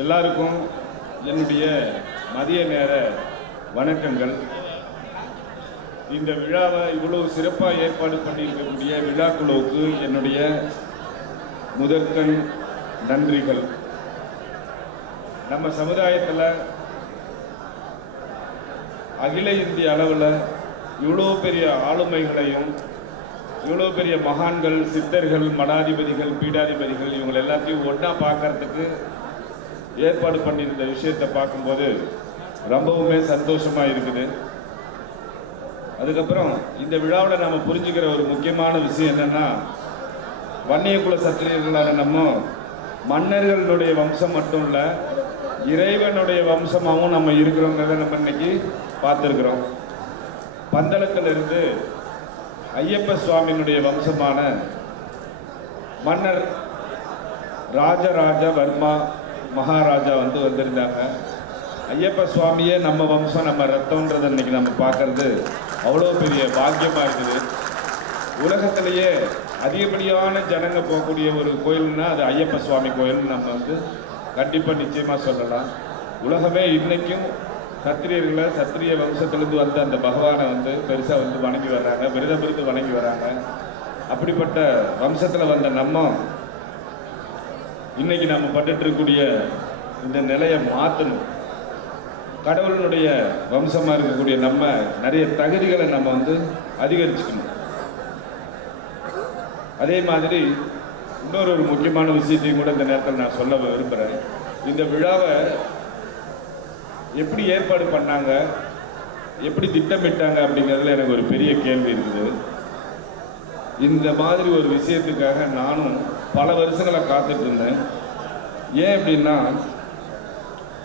எல்லாருக்கும் என்னுடைய மதிய நேர வணக்கங்கள். இந்த விழாவை இவ்வளவு சிறப்பாக ஏற்பாடு பண்ணியிருக்கக்கூடிய விழாக்குழுவுக்கு என்னுடைய முதற்கண் நன்றிகள். நம்ம சமுதாயத்தில் அகில இந்திய அளவில் இவ்வளோ பெரிய ஆளுமைகளையும் இவ்வளோ பெரிய மகான்கள் சித்தர்கள் மடாதிபதிகள் பீடாதிபதிகள் இவங்க எல்லாத்தையும் ஒன்றா பார்க்கறதுக்கு ஏற்பாடு பண்ணியிருந்த விஷயத்தை பார்க்கும்போது ரொம்பவுமே சந்தோஷமாக இருக்குது. அதுக்கப்புறம் இந்த விழாவில் நம்ம புரிஞ்சுக்கிற ஒரு முக்கியமான விஷயம் என்னன்னா வன்னியகுல சத்திரியர்களான நம்ம மன்னர்களுடைய வம்சம் மட்டும் இல்லை இறைவனுடைய வம்சமாகவும் நம்ம இருக்கிறோங்கிறத நம்ம இன்னைக்கு பார்த்துருக்குறோம். பந்தளத்திலிருந்து ஐயப்ப சுவாமியினுடைய வம்சமான மன்னர் ராஜராஜ வர்மா மகாராஜா வந்து வந்திருந்தாங்க. ஐயப்ப சுவாமியே நம்ம வம்சம் நம்ம ரத்தம்ன்றதை இன்னைக்கு நம்ம பார்க்கறது அவ்வளோ பெரிய பாக்கியமாக இருக்குது. உலகத்திலேயே அதிகப்படியான ஜனங்க போகக்கூடிய ஒரு கோயில்னா அது ஐயப்ப சுவாமி கோயில்னு நம்ம வந்து கண்டிப்பாக நிச்சயமாக சொல்லலாம். உலகமே இன்றைக்கும் சத்திரியர்களை சத்திரிய வம்சத்திலிருந்து வந்த அந்த பகவானை வந்து பெருசாக வந்து வணங்கி வர்றாங்க விரதம் இருந்து வணங்கி வர்றாங்க. அப்படிப்பட்ட வம்சத்தில் வந்த நம்ம இன்னைக்கு நம்ம பட்டுட்டு இருக்கக்கூடிய இந்த நிலையை மாற்றணும் கடவுளினுடைய வம்சமாக இருக்கக்கூடிய நம்ம நிறைய தகுதிகளை நம்ம வந்து அதிகரிச்சுக்கணும். அதே மாதிரி இன்னொரு ஒரு முக்கியமான விஷயத்தையும் கூட இந்த நேரத்தில் நான் சொல்ல விரும்புகிறேன் இந்த விழாவை எப்படி ஏற்பாடு பண்ணாங்க? எப்படி திட்டமிட்டாங்க அப்படிங்கிறதுல எனக்கு ஒரு பெரிய கேள்வி இருக்குது. இந்த மாதிரி ஒரு விஷயத்துக்காக நானும் பல வருஷங்களை காத்துட்டு இருந்தேன். ஏன் அப்படின்னா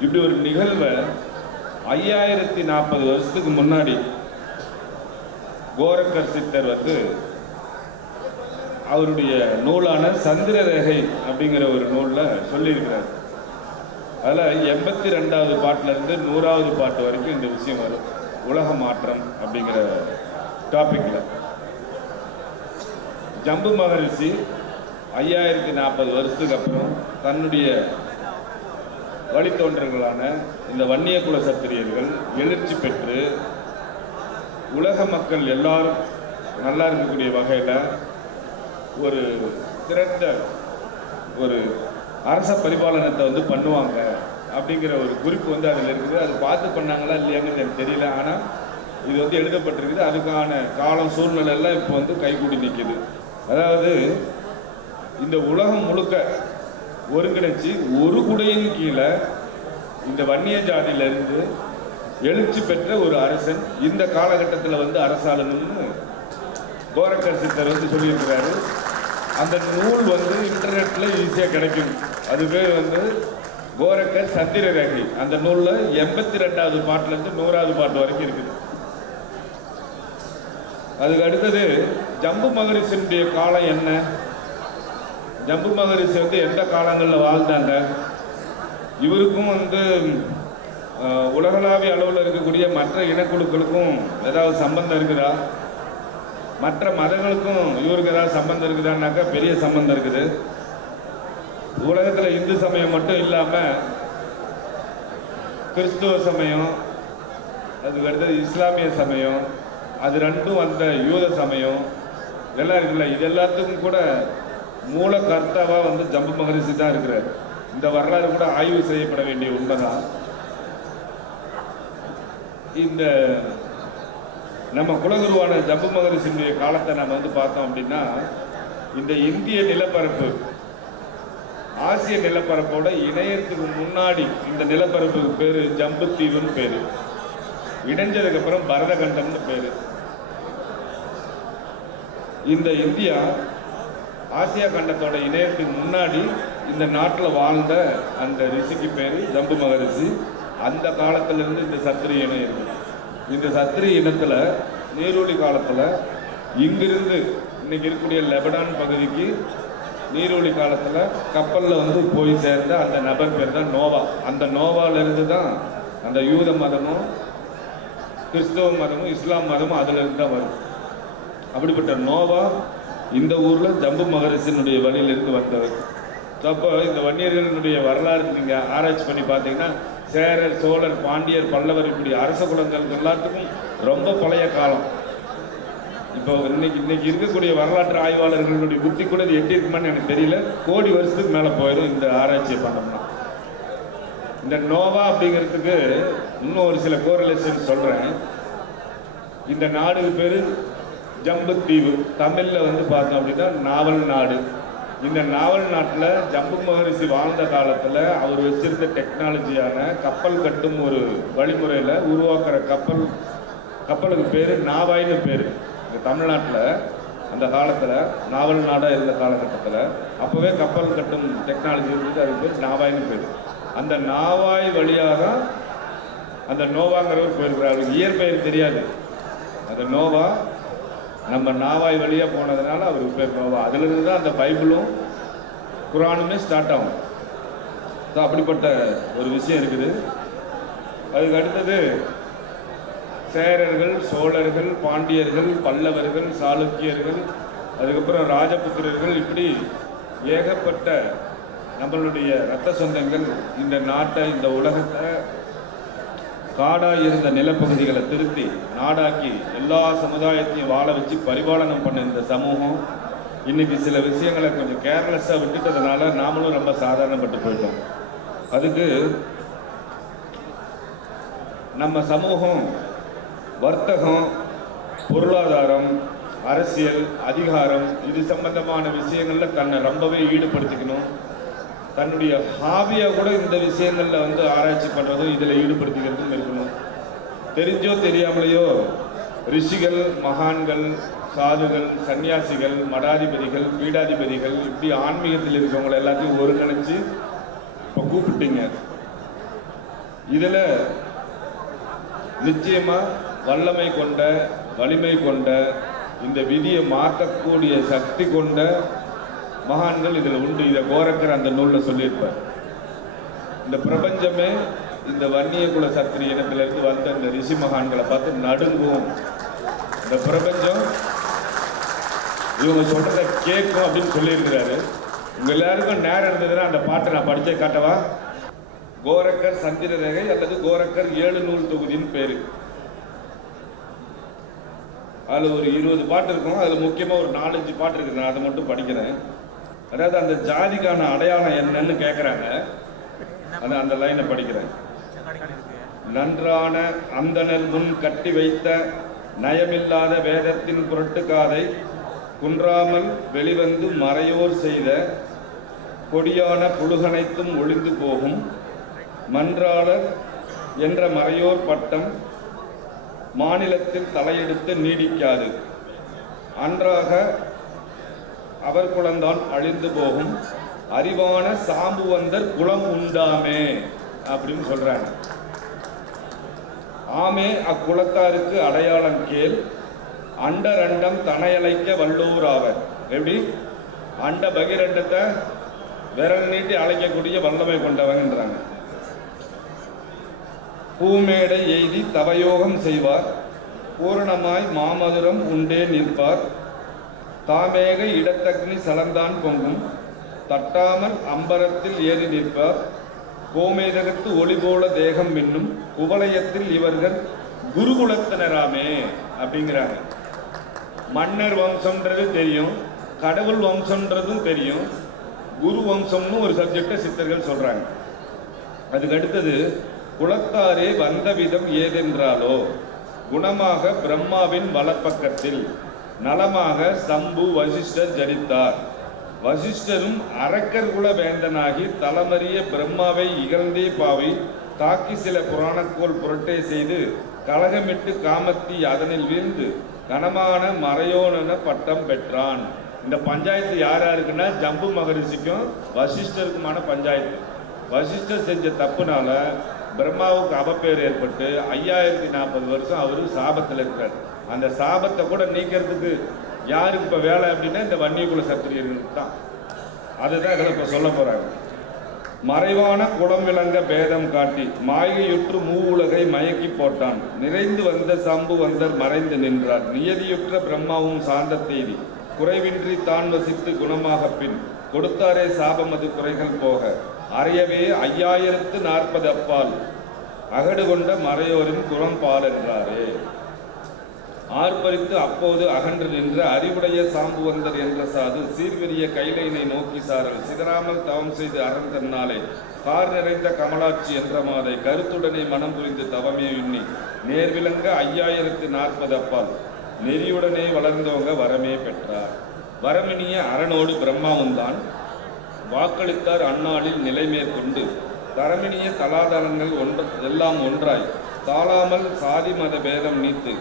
இப்படி ஒரு நிகழ்வை ஐயாயிரத்தி நாற்பது வருஷத்துக்கு முன்னாடி கோரக்கர் சித்தர் வந்து அவருடைய நூலான சந்திர ரேகை அப்படிங்கிற ஒரு நூலில் சொல்லியிருக்கிறார். அதில் எண்பத்தி ரெண்டாவது பாட்டிலேருந்து நூறாவது பாட்டு வரைக்கும் இந்த விஷயம் வரும். உலக மாற்றம் அப்படிங்கிற டாப்பிக்கில் ஜம்பு மகரிஷி ஐயாயிரத்தி நாற்பது வருஷத்துக்கு அப்புறம் தன்னுடைய வழித்தோன்றர்களான இந்த வன்னிய குல சத்திரியர்கள் எழுச்சி பெற்று உலக மக்கள் எல்லாரும் நல்லா இருக்கக்கூடிய வகையில் ஒரு சிறந்த ஒரு அரச பரிபாலனத்தை வந்து பண்ணுவாங்க அப்படிங்கிற ஒரு குறிப்பு வந்து அதில் இருக்குது. அது பார்த்து பண்ணாங்களா இல்லையாங்கிறது எனக்கு தெரியல. ஆனால் இது வந்து எழுதப்பட்டிருக்குது. அதுக்கான காலம் சூழ்நிலை எல்லாம் இப்போ வந்து கைகூடி நிற்கிது அதாவது இந்த உலகம் முழுக்க ஒருங்கிணைச்சு ஒரு குடையின் கீழே இந்த வன்னிய ஜாதியிலிருந்து எழுச்சி பெற்ற ஒரு அரசன் இந்த காலகட்டத்தில் வந்து அரசாளணும்னு கோரக்கர் சித்தர் வந்து சொல்லியிருக்கிறாரு. அந்த நூல் வந்து இன்டர்நெட்டில் ஈஸியாக கிடைக்கும். அது பேர் வந்து கோரக்கர் சத்திர ரேகை அந்த நூலில் எண்பத்தி ரெண்டாவது பாட்டிலேருந்து நூறாவது பாட்டு வரைக்கும் இருக்குது. அதுக்கு அடுத்தது ஜம்பு மகரிஷினுடைய காலம் என்ன? ஜம்பு மகரிஷி வந்து எந்த காலங்களில் வாழ்ந்தாங்க? இவருக்கும் வந்து உலகளாவிய அளவில் இருக்கக்கூடிய மற்ற இனக்குழுக்களுக்கும் ஏதாவது சம்பந்தம் இருக்குதா? மற்ற மதங்களுக்கும் இவருக்கு ஏதாவது சம்பந்தம் இருக்குதான்னாக்கா பெரிய சம்பந்தம் இருக்குது. உலகத்தில் இந்து சமயம் மட்டும் இல்லாமல் கிறிஸ்துவ சமயம் அதுக்கு அடுத்தது இஸ்லாமிய சமயம் அது ரெண்டும் வந்த யூத சமயம் இதெல்லாம் இருக்குல்ல இது எல்லாத்துக்கும் கூட மூல கர்த்தாவாக வந்து ஜம்பு மகரிஷி தான் இருக்கிறார். இந்த வரலாறு கூட ஆய்வு செய்யப்பட வேண்டிய உண்மைதான். இந்த நம்ம குலகுருவான ஜம்பு மகரிஷினுடைய காலத்தை நம்ம வந்து பார்த்தோம் அப்படின்னா இந்த இந்திய நிலப்பரப்பு ஆசிய நிலப்பரப்போட இணையத்துக்கு முன்னாடி இந்த நிலப்பரப்புக்கு பேர் ஜம்பு தீவுன்னு பேர். இணைஞ்சதுக்கு அப்புறம் பரதகண்டம்னு பேர். இந்த இந்தியா ஆசியா கண்டத்தோட இணையத்துக்கு முன்னாடி இந்த நாட்டில் வாழ்ந்த அந்த ரிஷிக்கு பேரு ஜம்பு மகரிஷி. அந்த காலத்திலிருந்து இந்த சத்திரிய இனம் இருக்கு. இந்த சத்திரிய இனத்தில் நீரூழி காலத்தில் இங்கிருந்து இன்னைக்கு இருக்கக்கூடிய லெபனான் பகுதிக்கு நீரூழி காலத்தில் கப்பலில் வந்து போய் சேர்ந்த அந்த நபர் பேர் தான் நோவா. அந்த நோவாலருந்து தான் அந்த யூத மதமும் கிறிஸ்தவ மதமும் இஸ்லாம் மதமும் அதிலிருந்து தான் வரும் அப்படிப்பட்ட நோவா இந்த ஊரில் ஜம்பு மகரிஷினுடைய வழியிலிருந்து வந்தவர். அப்போ இந்த வன்னியர்களுடைய வரலாறு நீங்கள் ஆராய்ச்சி பண்ணி பார்த்தீங்கன்னா சேரர் சோழர் பாண்டியர் பல்லவர் இப்படி அரச குலங்கள் எல்லாத்துக்கும் ரொம்ப பழைய காலம். இப்போ இன்னைக்கு இன்னைக்கு இருக்கக்கூடிய வரலாற்று ஆய்வாளர்களுடைய புத்தி கூட இது எப்படி இருக்குமான்னு எனக்கு தெரியல. கோடி வருஷத்துக்கு மேலே போயிடும் இந்த ஆராய்ச்சியை பண்ணோம்னா. இந்த நோவா அப்படிங்கிறதுக்கு இன்னும் ஒரு சில கோரிலேஷன் சொல்கிறேன் இந்த நாடுக்கு பேர் ஜம்புத்தீவு. தமிழில் வந்து பார்த்தோம் அப்படின்னா நாவல் நாடு. இந்த நாவல் நாட்டில் ஜம்பு மகரிஷி வாழ்ந்த காலத்தில் அவர் வச்சிருந்த டெக்னாலஜியான கப்பல் கட்டும் ஒரு வழிமுறையில் உருவாக்குற கப்பல் கப்பலுக்கு பேர் நாவாய்னு பேர். இந்த தமிழ்நாட்டில் அந்த காலத்தில் நாவல் நாடாக இருந்த காலகட்டத்தில் அப்போவே கப்பல் கட்டும் டெக்னாலஜி இருந்தது அதுக்கு பேர் நாவாய்னு பேர். அந்த நாவாய் வழியாக அந்த நோவாங்கிறவர் போயிருக்கிறார். அவருக்கு இயற்பெயர் தெரியாது. அந்த நோவா நம்ம நாவாய் வழியாக போனதுனால அவருக்கு இப்போ நோவா அதிலிருந்து தான் அந்த பைபிளும் குரானுமே ஸ்டார்ட் ஆகும். ஸோ அப்படிப்பட்ட ஒரு விஷயம் இருக்குது. அதுக்கு அடுத்தது சேரர்கள் சோழர்கள் பாண்டியர்கள் பல்லவர்கள் சாளுக்கியர்கள் அதுக்கப்புறம் ராஜபுத்திரர்கள் இப்படி ஏகப்பட்ட நம்மளுடைய ரத்த சொந்தங்கள் இந்த நாட்டை இந்த உலகத்தை காடாக இருந்த நிலப்பகுதிகளை திருத்தி நாடாக்கி எல்லா சமுதாயத்தையும் வாழ வச்சு பரிபாலனம் பண்ண இந்த சமூகம். இன்னைக்கு சில விஷயங்களை கொஞ்சம் கேர்லெஸ்ஸாக விட்டுட்டதுனால நாமளும் ரொம்ப சாதாரணப்பட்டு போயிட்டோம். அதுக்கு நம்ம சமூகம் வர்த்தகம் பொருளாதாரம் அரசியல் அதிகாரம் இது சம்பந்தமான விஷயங்களில் தன்னை ரொம்பவே ஈடுபடுத்திக்கணும். தன்னுடைய ஹாபியாக கூட இந்த விஷயங்களில் வந்து ஆராய்ச்சி பண்ணுறதும் இதில் ஈடுபடுத்திக்கிறதும் இருக்கணும். தெரிஞ்சோ தெரியாமலேயோ ரிஷிகள் மகான்கள் சாதுகள் சன்னியாசிகள் மடாதிபதிகள் பீடாதிபதிகள் இப்படி ஆன்மீகத்தில் இருக்கவங்களை எல்லாத்தையும் ஒருங்கிணைச்சு இப்போ கூப்பிட்டீங்க. இதில் நிச்சயமாக வல்லமை கொண்ட வலிமை கொண்ட இந்த விதியை மாற்றக்கூடிய சக்தி கொண்ட மகான்கள் இதில் உண்டு. இதை கோரக்கர் அந்த நூலில் சொல்லியிருப்பார். இந்த பிரபஞ்சமே இந்த வன்னிய குல சத்திரிய இனத்திலிருந்து வந்த இந்த ரிஷி மகான்களை பார்த்து நடுங்கும். இந்த பிரபஞ்சம் இவங்க சொல்றத கேட்கும் அப்படின்னு சொல்லியிருக்கிறாரு. உங்க எல்லாருக்கும் நேரம் இருந்ததுன்னா அந்த பாட்டை நான் படிச்சே காட்டவா? கோரக்கர் சந்திர ரேகை அல்லது கோரக்கர் ஏழு நூல் தொகுதின்னு பேரு. அதுல ஒரு இருபது பாட்டு இருக்கும். அதுல முக்கியமா ஒரு நாலஞ்சு பாட்டு இருக்கு. நான் அதை மட்டும் படிக்கிறேன். அதாவது அந்த ஜாதிக்கான அடையாளம் என்னன்னு கேட்குறாங்க அந்த அந்த லைனை படிக்கிறேன். நன்றான அந்தனர் முன் கட்டி வைத்த நயமில்லாத வேதத்தின் புரட்டுக்காதை குன்றாமல் வெளிவந்து மறையோர் செய்த கொடியான புழுகனைத்தும் ஒளிந்து போகும் மன்றாளர் என்ற மறையோர் பட்டம் மாநிலத்தில் தலையெடுத்து நீடிக்காது. அன்றாக அவர் குளந்தான் அழிந்து போகும். அறிவான சாம்பு வந்தர் குலம் உண்டாமே அப்படின்னு சொல்றாங்க. ஆமே அக்குலத்தாருக்கு அடையாளம் கேள். அண்டரண்டம் தனையலைக்க வல்லூர் ஆவர். எப்படி? அண்ட பகிரண்டத்தை விரல் நீட்டி அழைக்கக்கூடிய வல்லமை கொண்டவங்கன்றாங்க பூமேடை எய்தி தவயோகம் செய்வார். பூரணமாய் மாமதுரம் உண்டே நிற்பார். தாமேக இடத்தக்னி சலந்தான் பொங்கும். தட்டாமல் அம்பரத்தில் ஏறி நிற்பார். கோமேதகத்து ஒளி போல தேகம் மின்னும். குவலயத்தில் இவர்கள் குருகுலத்தினராமே அப்படிங்கிறாங்க. மன்னர் வம்சம்ன்றது தெரியும். கடவுள் வம்சம்ன்றதும் தெரியும். குரு வம்சம்னு ஒரு சப்ஜெக்டை சித்தர்கள் சொல்றாங்க. அதுக்கு அடுத்தது குலத்தாரே வந்த விதம் ஏதென்றாலோ குணமாக பிரம்மாவின் வலப்பக்கத்தில். நலமாக சம்பு வசிஷ்டர் ஜனித்தார். வசிஷ்டரும் அரக்கர் குல வேந்தனாகி தலமறிய பிரம்மாவை இகழ்ந்தே பாவி தாக்கி சில புராணக்கோள் புரட்டே செய்து கலகமிட்டு காமத்தி அதனில் வீழ்ந்து கனமான மறையோனென பட்டம் பெற்றான். இந்த பஞ்சாயத்து யார் யாருக்குன்னா ஜம்பு மகரிஷிக்கும் வசிஷ்டருக்குமான பஞ்சாயத்து. வசிஷ்டர் செஞ்ச தப்புனால பிரம்மாவுக்கு அவப்பேர் ஏற்பட்டு ஐயாயிரத்தி நாற்பது வருஷம் அவரு சாபத்தில் இருக்கிறார் அந்த சாபத்தை கூட நீக்கிறதுக்கு யாருக்கு இப்போ வேலை அப்படின்னா இந்த வன்னியகுல சத்திரியர்களுக்கு தான். அதுதான் இதில் இப்போ சொல்ல போகிறாங்க மறைவான குடம் விளங்க பேதம் காட்டி மாயையுற்று மூவுலகை மயக்கி போட்டான். நிறைந்து வந்த சம்பு வந்தர் மறைந்து நின்றார். நியதியுற்ற பிரம்மாவும் சார்ந்த தேதி. குறைவின்றி தான் வசித்து குணமாக பின் கொடுத்தாரே சாபம் அது குறைகள் போக. அறையவே ஐயாயிரத்து நாற்பது அப்பால். அகடு கொண்ட மறையோரின் குரம்பால் என்றாரே. ஆர்ப்பரித்து அப்போது அகன்று நின்ற அறிவுடைய சாம்புவந்தர் என்ற சாது சீர்வெறிய கைலையினை நோக்கி சாரல். சிதறாமல் தவம் செய்து அகந்தன்னாலே கார் நிறைந்த கமலாட்சி என்ற மாதை கருத்துடனே மனம் புரிந்து தவமே உண்ணி நேர்விலங்க ஐயாயிரத்து நாற்பது அப்பால். நெறியுடனே வளர்ந்தவங்க வரமே பெற்றார். வரமினிய அரணோடு பிரம்மாவும் தான் வாக்களித்தார் அந்நாளில் நிலை மேற்கொண்டு. தரமினிய கலாதாரங்கள் ஒன்ற எல்லாம் ஒன்றாய். தாளாமல் சாதி மத பேதம் நீத்து.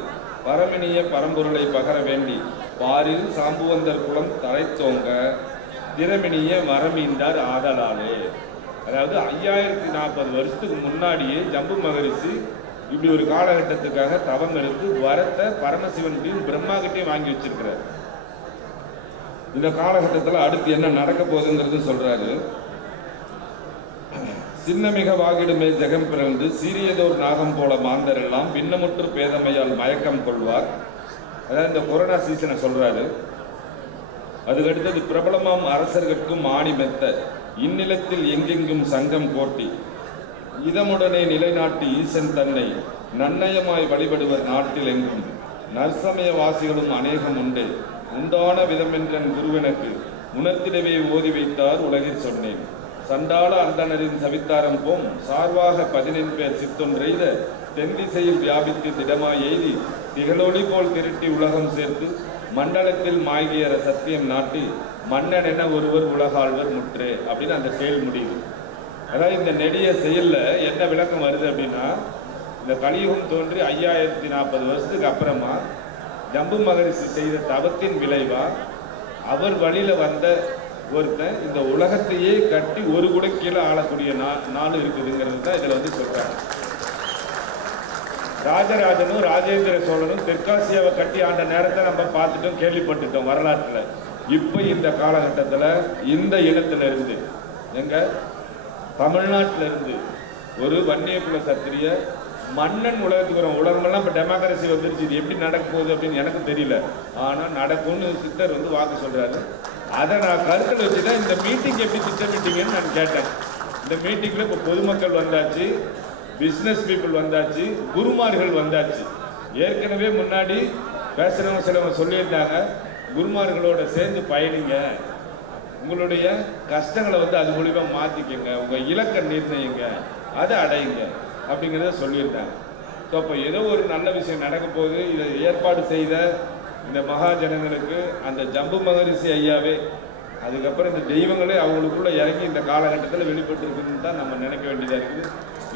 பரமினிய பரம்பொருளை பகர வேண்டி பாரில் சாம்புவந்தர் குளம் தரைத்தோங்க திறமினிய மரமீந்தார் ஆதலாலே. அதாவது ஐயாயிரத்தி நாற்பது வருஷத்துக்கு முன்னாடியே ஜம்பு மகரிஷி இப்படி ஒரு காலகட்டத்துக்காக தவம் எடுத்து வரத்தை பரமசிவன்கிட்டையும் பிரம்மா கிட்டையும் வாங்கி வச்சிருக்கிறார். இந்த காலகட்டத்தில் அடுத்து என்ன நடக்க போகுதுங்கிறது சொல்றாரு. சின்னமிக வாகிடுமே ஜெகம் பிறந்து சீரியதோர் நாகம் போல மாந்தர் எல்லாம் பின்னமுற்று பேதமையால் மயக்கம் கொள்வார். அதாவது இந்த கொரோனா சீசனை சொல்றாரு. அதுக்கடுத்தது பிரபலமாம் அரசர்கட்கும் ஆணி மெத்த. இந்நிலத்தில் எங்கெங்கும் சங்கம் கோட்டி இதமுடனே நிலைநாட்டி ஈசன் தன்னை நன்னயமாய் வழிபடுவர் நாட்டில் எங்கும். நற்சமயவாசிகளும் அநேகம் உண்டு. உண்டான விதமென்றன் குருவனுக்கு உணர்த்திடவே ஓதி வைத்தார் உலகில் சொன்னேன். சண்டாள அண்டனரின் சவித்தாரம் போம். சார்வாக பதினெண்பேர் சித்தொன்றெய்த தென் திசையில் வியாபித்து திடமாய் எய்தி திகழொளி போல் திருட்டி உலகம் சேர்த்து மண்டலத்தில் மாய்கியற சத்தியம் நாட்டி மன்னன் என ஒருவர் உலகாழ்வர் முற்றே அப்படின்னு அந்த செயல் முடியுது. அதாவது இந்த நெடிய செயலில் என்ன விளக்கம் வருது அப்படின்னா இந்த கலியுகம் தோன்றி ஐயாயிரத்தி நாற்பது வருஷத்துக்கு அப்புறமா ஜம்பு மகரிஷி செய்த தவத்தின் விளைவா அவர் வழியில் வந்த ஒருத்தன் இந்த உலகத்தையே கட்டி ஒரு கூட கீழே ஆளக்கூடிய நா- நாள் இருக்குதுங்கிறது தான் இதில் வந்து சொல்றாங்க. ராஜராஜனும் ராஜேந்திர சோழனும் தெற்காசியாவை கட்டி ஆண்ட நேரத்தை நம்ம பார்த்துட்டோம் கேள்விப்பட்டுட்டோம் வரலாற்றுல. இப்போ இந்த காலகட்டத்தில் இந்த இடத்துல இருந்து எங்க? தமிழ்நாட்டில இருந்து ஒரு வன்னியகுல சத்திரிய மன்னன் உலகத்துக்கு வரும். உலகமெல்லாம் இப்போ டெமோக்ரஸி வந்துருச்சு. இது எப்படி நடக்க போகுது அப்படின்னு எனக்கு தெரியல. ஆனால் நடக்கும்னு சித்தர் வந்து வாக்கு சொல்றாரு. அதை நான் கருத்தில் வச்சு தான் இந்த மீட்டிங் எப்படி திட்டமிட்டீங்கன்னு நான் கேட்டேன். இந்த மீட்டிங்கில் இப்போ பொதுமக்கள் வந்தாச்சு பிஸ்னஸ் பீப்புள் வந்தாச்சு குருமார்கள் வந்தாச்சு. ஏற்கனவே முன்னாடி பேசுகிறவங்க சிலவங்க சொல்லியிருந்தாங்க குருமார்களோட சேர்ந்து பயணிங்க. உங்களுடைய கஷ்டங்களை வந்து அது மூலியமா மாற்றிக்கங்க உங்கள் இலக்கை நிர்ணயிங்க. அதை அடையுங்க. அப்படிங்கிறத சொல்லியிருந்தாங்க. ஸோ அப்போ ஏதோ ஒரு நல்ல விஷயம் நடக்க போகுது இதை ஏற்பாடு செய்த இந்த மகாஜனங்களுக்கு அந்த ஜம்பு மகரிஷி ஐயாவே அதுக்கப்புறம் இந்த தெய்வங்களே அவங்களுக்குள்ள இறங்கி இந்த காலகட்டத்தில் வெளிப்பட்டு இருக்குதுன்னு தான் நம்ம நினைக்க வேண்டியதாக இருக்குது.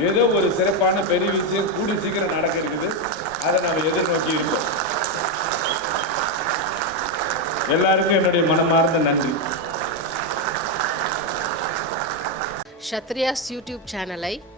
ஏதோ ஒரு சிறப்பான பெரிய விஷயம் கூடி சீக்கிரம் நடக்க இருக்குது. அதை நம்ம எதிர்நோக்கி இருக்கோம் எல்லாருக்கும் என்னுடைய மனமார்ந்த நன்றி. ஷத்ரியாஸ் யூடியூப் சேனலை